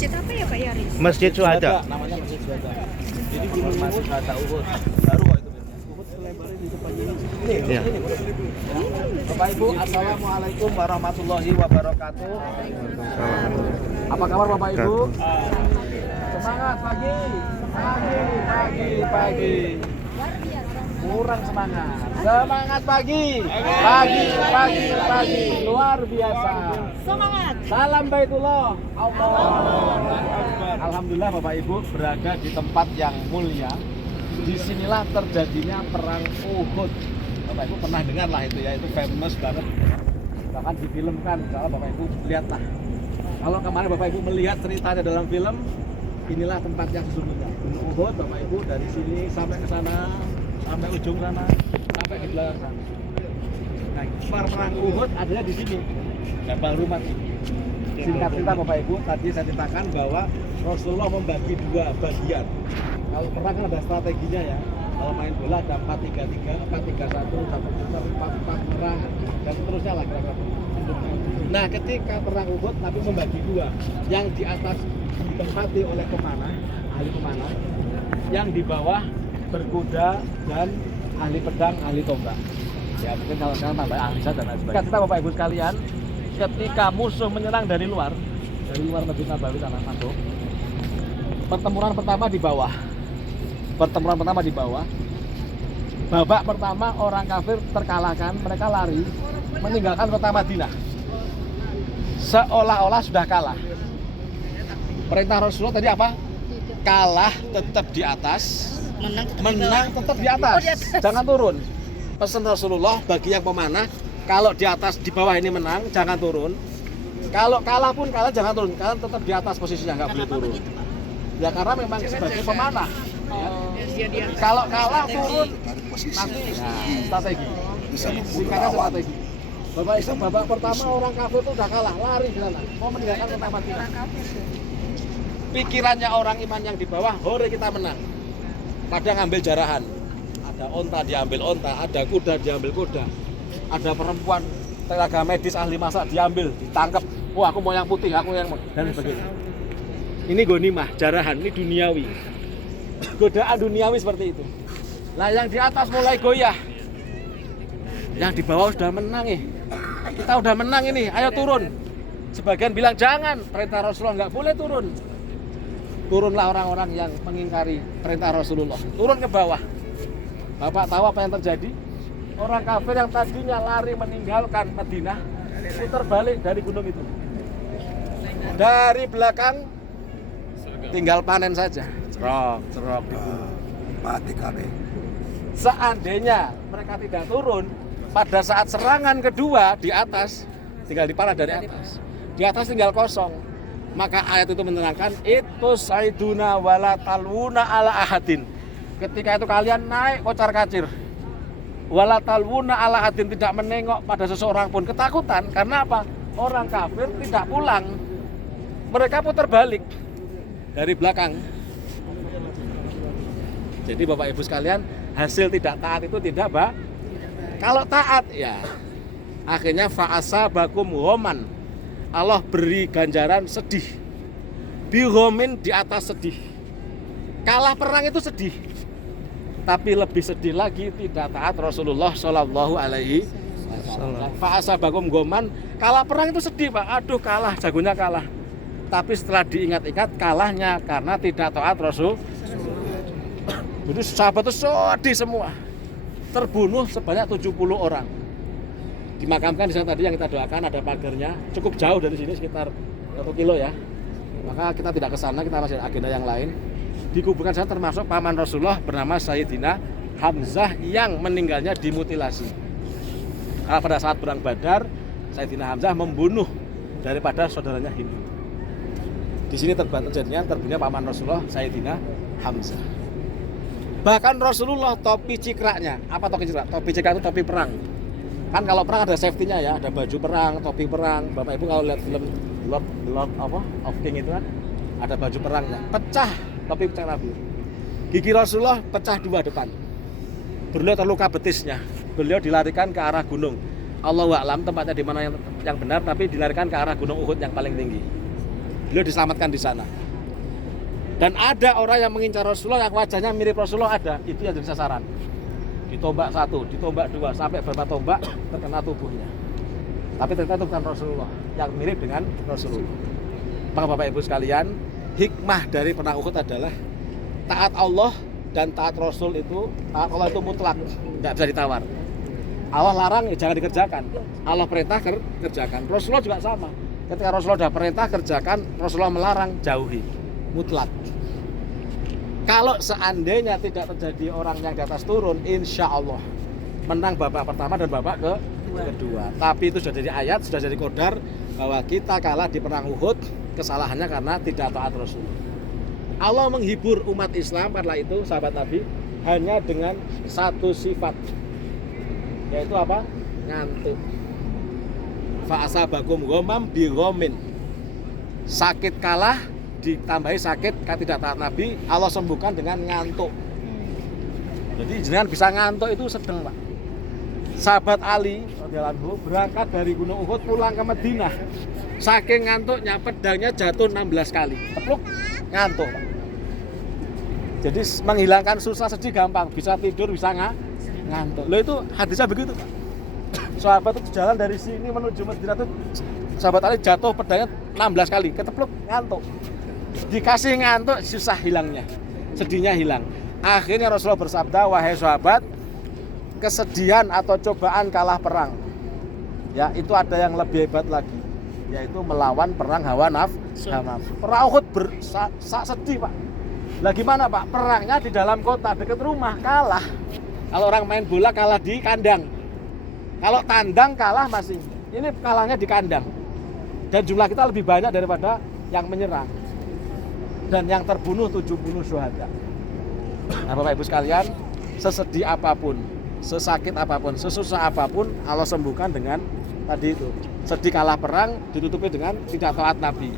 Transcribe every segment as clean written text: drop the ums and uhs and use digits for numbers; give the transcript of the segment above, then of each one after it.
Masjid apa ya Pak Yaris? Masjid Syuhada. Namanya Masjid Syuhada. Jadi gunung masih Syuhada Uhud. Baru kok itu biasanya. Uhud selebarnya di depan ini. Iya. Bapak Ibu, Assalamualaikum warahmatullahi wabarakatuh. Apa kabar Bapak Ibu? Semangat pagi. Pagi. Kurang semangat. Semangat pagi. Pagi. Luar biasa. Semangat. Salam Baitullah. Allah. Alhamdulillah Bapak Ibu berada di tempat yang mulia. Disinilah terjadinya perang Uhud. Bapak Ibu pernah dengar lah itu ya, itu famous banget. Bahkan difilmkan, misalnya Bapak Ibu lihatlah. Kalau kemarin Bapak Ibu melihat ceritanya dalam film, inilah tempat yang sesungguhnya. Gunung Uhud Bapak Ibu dari sini sampai ke sana, sampai ujung sana, sampai di belakang sana. Nah, perang Uhud adanya di sini. Jabal Rumah ini. Singkat cerita Bapak Ibu, tadi saya ceritakan bahwa Rasulullah membagi dua bagian. Kalau perang kan ada strateginya ya. Kalau main bola ada 4-3-3, 4-3-1, 4-4 perang, dan seterusnya lah kira-kira. Nah, ketika perang Uhud Nabi membagi dua. Yang di atas ditempati oleh pemanah, ahli pemanah. Yang di bawah berkuda dan ahli pedang, ahli tombak. Ya mungkin kalau sekarang tambah ahli dan lain sebagainya. Kita Bapak Ibu sekalian, ketika musuh menyerang dari luar Masjid Nabawi sana masuk. Pertempuran pertama di bawah. Babak pertama orang kafir terkalahkan, mereka lari meninggalkan kota Madinah. Seolah-olah sudah kalah. Perintah Rasulullah tadi apa? Kalah tetap di atas, menang tetap di atas. Jangan turun. Pesan Rasulullah bagi yang pemanah, kalau di atas di bawah ini menang, jangan turun. Kalau kalah pun kalian jangan turun, kalian tetap di atas posisinya, nggak boleh turun. Ya karena memang sebagai pemanah. Ya. Kalau kalah turun nanti strategi. Singkatnya strategi. Bapak Ibu, babak pertama orang kafir itu udah kalah, lari di sana, mau meninggalkan kota Madinah. Pikirannya orang iman yang di bawah, hore kita menang. Pada ngambil jarahan. Ada onta diambil onta, ada kuda diambil kuda. Ada perempuan tenaga medis ahli masak diambil, ditangkap. Wah, aku mau yang putih, aku yang dan sebagainya. Ini gonimah, jarahan, ini duniawi. Godaan duniawi seperti itu. Nah, yang di atas mulai goyah. Yang di bawah sudah menang nih. Kita udah menang ini, ayo turun. Sebagian bilang jangan, perintah Rasulullah nggak boleh turun. Turunlah orang-orang yang mengingkari perintah Rasulullah. Turun ke bawah. Bapak tahu apa yang terjadi? Orang kafir yang tadinya lari meninggalkan Madinah putar balik dari gunung itu. Dari belakang tinggal panen saja. Cerok di gunung. Mati kami. Seandainya mereka tidak turun, pada saat serangan kedua di atas tinggal dipanah dari atas. Di atas tinggal kosong. Maka ayat itu menerangkan itu saiduna wala talwuna ala ahadin. Ketika itu kalian naik kocar-kacir. Wala talwuna ala ahadin, tidak menengok pada seseorang pun. Ketakutan karena apa? Orang kafir tidak pulang. Mereka putar balik dari belakang. Jadi Bapak Ibu sekalian, hasil tidak taat itu tidak bah. Kalau taat ya akhirnya fa'asa bakum ghoman. Allah beri ganjaran sedih. Bighomin di atas sedih. Kalah perang itu sedih. Tapi lebih sedih lagi tidak taat Rasulullah Shallallahu Alaihi Wasallam. Fa'asa bakum ghoman. Kalah perang itu sedih Pak. Aduh kalah, jagonya kalah. Tapi setelah diingat-ingat kalahnya karena tidak taat Rasul. Jadi sahabat itu sedih semua. Terbunuh sebanyak 70 orang. Dimakamkan di sana tadi yang kita doakan, ada pagarnya. Cukup jauh dari sini sekitar 1 kilo ya. Maka kita tidak ke sana, kita masih ada agenda yang lain. Dikuburkan sana termasuk paman Rasulullah bernama Sayyidina Hamzah yang meninggalnya dimutilasi. Karena pada saat perang Badar, Sayyidina Hamzah membunuh daripada saudaranya Hindu. Di sini terbunuhnya paman Rasulullah Sayyidina Hamzah. Bahkan Rasulullah topi cikraknya, apa topi cikrak? Topi cikrak itu topi perang. Kan kalau perang ada safety-nya ya, ada baju perang, topi perang. Bapak Ibu kalau lihat film Lord of King itu kan ada baju perangnya. Pecah topi pecah Nabi. Gigi Rasulullah pecah 2 depan. Beliau terluka betisnya. Beliau dilarikan ke arah gunung. Allahu a'lam tempatnya di mana yang benar, tapi dilarikan ke arah gunung Uhud yang paling tinggi. Beliau diselamatkan di sana. Dan ada orang yang mengincar Rasulullah yang wajahnya mirip Rasulullah, ada. Itu yang jadi sasaran. Ditombak 1, ditombak 2, sampai berapa tombak terkena tubuhnya. Tapi ternyata itu bukan Rasulullah, yang mirip dengan Rasulullah. Maka Bapak Ibu sekalian, hikmah dari perang Uhud adalah taat Allah dan taat Rasul itu, taat Allah itu mutlak, tidak bisa ditawar. Allah larang ya jangan dikerjakan, Allah perintah kerjakan. Rasulullah juga sama. Ketika Rasulullah sudah perintah kerjakan, Rasulullah melarang jauhi, mutlak. Kalau seandainya tidak terjadi orang yang di atas turun, insya Allah menang babak pertama dan babak kedua. Tapi itu sudah jadi ayat, sudah jadi qadar bahwa kita kalah di perang Uhud, kesalahannya karena tidak taat Rasul. Allah menghibur umat Islam pada itu, sahabat Nabi, hanya dengan satu sifat, yaitu apa? Ngantuk. Fa'asabakum ghamam bi ghamin. Sakit kalah ditambahi sakit tidak taat Nabi, Allah sembuhkan dengan ngantuk. Jadi jenengan bisa ngantuk itu sedang, Pak. Sahabat Ali radhiyallahu berangkat dari Gunung Uhud pulang ke Madinah. Saking ngantuknya pedangnya jatuh 16 kali. Tepluk, ngantuk, Pak. Jadi menghilangkan susah sedih gampang, bisa tidur, bisa ngantuk. Loh itu hadisnya begitu, Pak. Sahabat itu jalan dari sini menuju Madinah itu sahabat Ali jatuh pedangnya 16 kali, ketepluk, ngantuk. Dikasih ngantuk susah hilangnya, sedihnya hilang. Akhirnya Rasulullah bersabda, wahai sahabat, kesedihan atau cobaan kalah perang, ya itu ada yang lebih hebat lagi, yaitu melawan perang hawa nafsu. Perang Uhud sedih, Pak. Lah gimana, Pak? Perangnya di dalam kota dekat rumah, kalah. Kalau orang main bola kalah di kandang, kalau tandang kalah masih. Ini kalahnya di kandang. Dan jumlah kita lebih banyak daripada yang menyerang. Dan yang terbunuh 70 syuhada. Nah, Bapak Ibu sekalian, sesedih apapun, sesakit apapun, sesusah apapun, Allah sembuhkan dengan tadi itu. Sedih kalah perang ditutupi dengan tidak taat Nabi.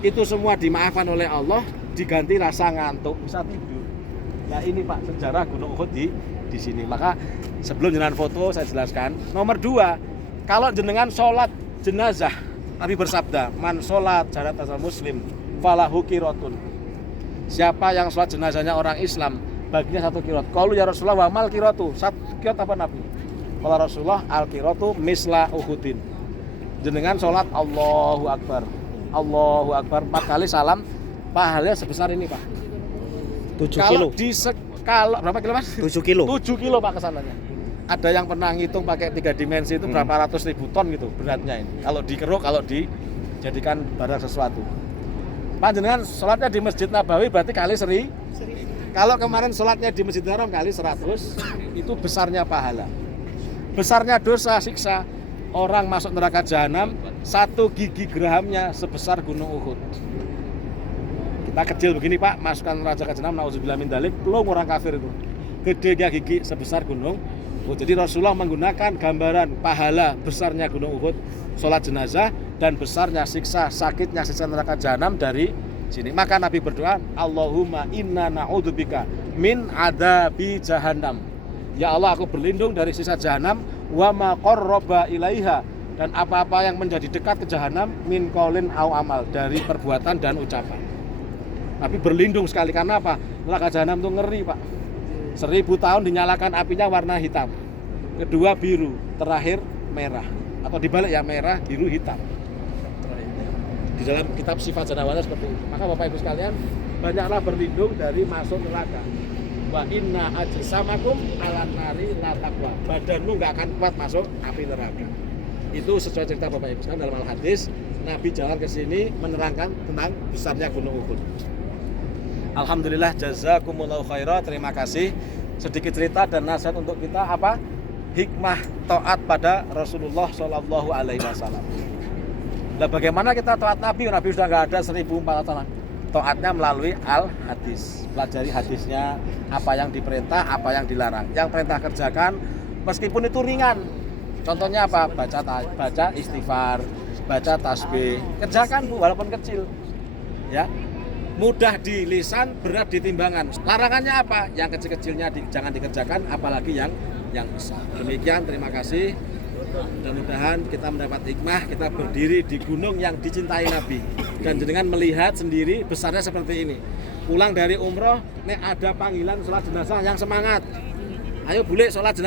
Itu semua dimaafkan oleh Allah, diganti rasa ngantuk, bisa tidur. Nah ini Pak, sejarah Gunung Uhud di sini. Maka sebelum jenengan foto saya jelaskan. Nomor 2, kalau jenengan sholat jenazah, Nabi bersabda, man sholat janazah muslim falahu qiratun. Siapa yang sholat jenazahnya orang Islam, baginya 1 qirat. Qalu ya Rasulullah wa mal qiratu? 1 qirat apa Nabi? Qala Rasulullah al qiratu misla Uhudin. Jenengan sholat Allahu Akbar, Allahu Akbar 4 kali salam, pahalanya sebesar ini, Pak. 7 kalau kilo. Kalau berapa kilo, Mas? 7 kilo. 7 kilo, Pak, kesananya. Ada yang pernah ngitung pakai 3 dimensi itu berapa ratus ribu ton gitu beratnya ini. Kalau dikeruk, kalau dijadikan barang sesuatu. Panjenengan sholatnya di Masjid Nabawi berarti kali 1000. Kalau kemarin sholatnya di Masjid Haram kali 100, itu besarnya pahala. Besarnya dosa siksa. Orang masuk neraka jahanam, 1 gigi gerahamnya sebesar Gunung Uhud. Kita kecil begini, Pak, masukkan neraka jahanam, nauzubillah min dzalik, belum orang kafir itu. Gedenya gigi sebesar Gunung Uhud. Jadi Rasulullah menggunakan gambaran pahala besarnya Gunung Uhud, sholat jenazah, dan besarnya siksa, sakitnya siksa neraka jahanam dari sini. Maka Nabi berdoa, Allahumma inna na'udzubika min adzabi jahannam. Ya Allah, aku berlindung dari siksa jahanam, wa ma qarraba ilaiha, dan apa-apa yang menjadi dekat ke jahanam, min qaulin au amal, dari perbuatan dan ucapan. Nabi berlindung sekali karena apa? Neraka jahanam itu ngeri, Pak. 1000 tahun dinyalakan apinya warna hitam. Kedua biru, terakhir merah. Atau dibalik ya, merah, biru, hitam. Di dalam kitab sifat janawala seperti itu. Maka Bapak Ibu sekalian, banyaklah berlindung dari masuk neraka. Wa inna ajsamakum ala nari la taqwa. Badanmu enggak akan kuat masuk api neraka. Itu sesuai cerita Bapak Ibu sekalian dalam al-hadis, Nabi jalan ke sini menerangkan tentang besarnya Gunung Uhud. Alhamdulillah, jazakumullahu khairah. Terima kasih. Sedikit cerita dan nasihat untuk kita apa? Hikmah taat pada Rasulullah Shallallahu Alaihi Wasallam. Nah, bagaimana kita taat Nabi? Nabi sudah nggak ada 1400 tahun. Taatnya melalui al-hadis. Pelajari hadisnya, apa yang diperintah, apa yang dilarang. Yang perintah kerjakan, meskipun itu ringan. Contohnya apa? Baca istighfar, baca tasbih. Kerjakan, Bu, walaupun kecil. Ya. Mudah di lisan, berat di timbangan. Larangannya apa? Yang kecil-kecilnya jangan dikerjakan, apalagi yang besar. Demikian, terima kasih. Mudah-mudahan kita mendapat hikmah, kita berdiri di gunung yang dicintai Nabi. dan jenengan melihat sendiri besarnya seperti ini. Pulang dari umroh, nek ada panggilan sholat jenazah yang semangat. Ayo bule sholat jenazah.